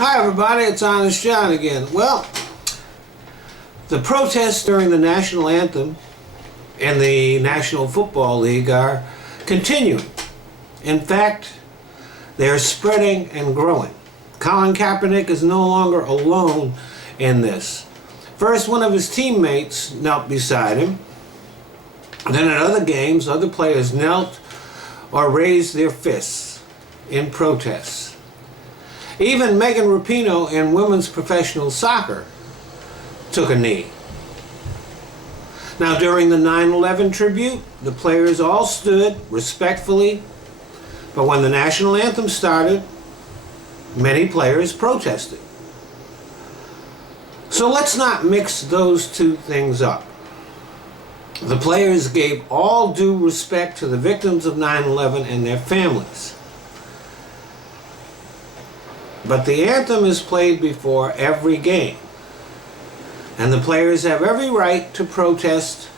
Hi everybody, it's Honest John again. Well, the protests during the national anthem and the National Football League are continuing. In fact, they're spreading and growing. Colin Kaepernick is no longer alone in this. First, one of his teammates knelt beside him. Then at other games, other players knelt or raised their fists in protest. Even Megan Rapinoe in women's professional soccer took a knee. Now, during the 9/11 tribute, the players all stood respectfully, but when the national anthem started, many players protested. So let's not mix those two things up. The players gave all due respect to the victims of 9/11 and their families. But the anthem is played before every game, and the players have every right to protest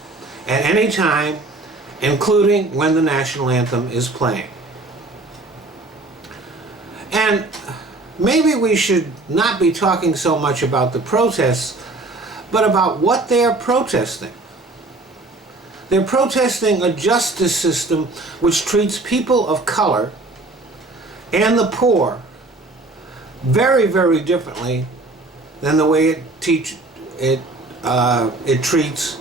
at any time, including when the national anthem is playing. And maybe we should not be talking so much about the protests, but about what they are protesting. They're protesting a justice system which treats people of color and the poor very, very differently than the way it treats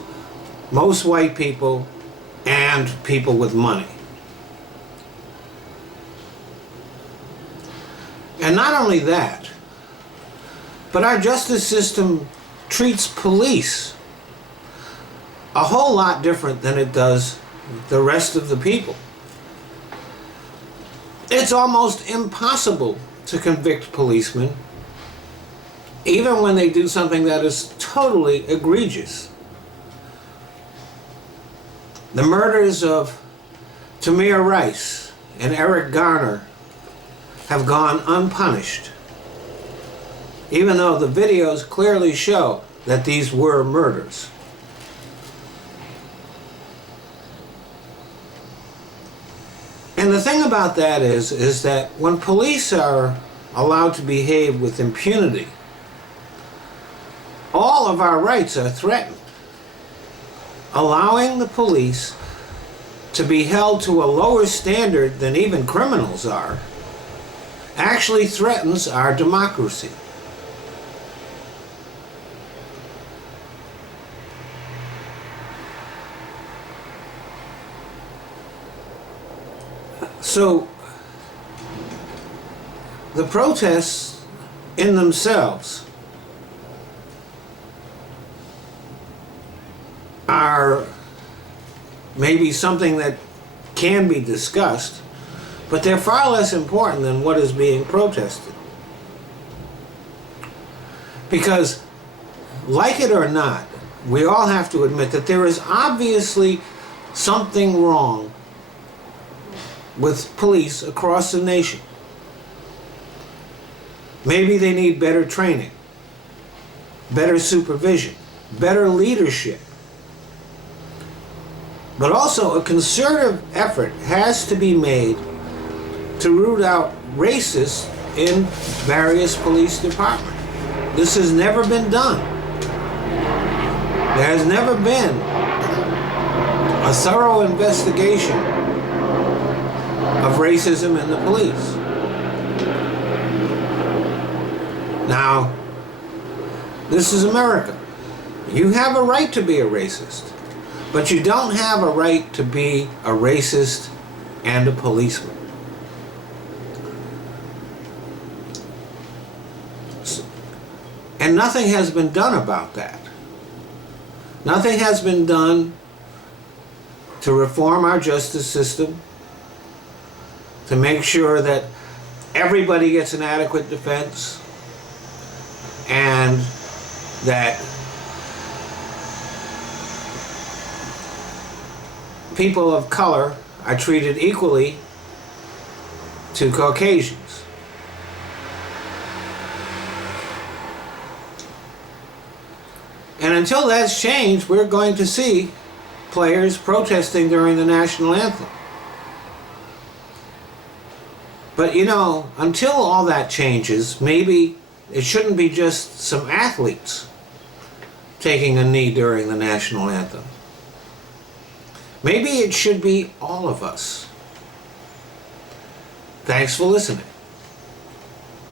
most white people and people with money. And not only that, but our justice system treats police a whole lot different than it does the rest of the people. It's almost impossible to convict policemen, even when they do something that is totally egregious. The murders of Tamir Rice and Eric Garner have gone unpunished, even though the videos clearly show that these were murders. And the thing about that is that when police are allowed to behave with impunity, all of our rights are threatened. Allowing the police to be held to a lower standard than even criminals are actually threatens our democracy. So, the protests in themselves are maybe something that can be discussed, but they're far less important than what is being protested. Because, like it or not, we all have to admit that there is obviously something wrong with police across the nation. Maybe they need better training, better supervision, better leadership. But also a concerted effort has to be made to root out racists in various police departments. This has never been done. There has never been a thorough investigation of racism in the police. Now, this is America. You have a right to be a racist, but you don't have a right to be a racist and a policeman. And nothing has been done about that. Nothing has been done to reform our justice system, to make sure that everybody gets an adequate defense, and that people of color are treated equally to Caucasians. And until that's changed, we're going to see players protesting during the national anthem. But you know, until all that changes, maybe it shouldn't be just some athletes taking a knee during the national anthem. Maybe it should be all of us. Thanks for listening.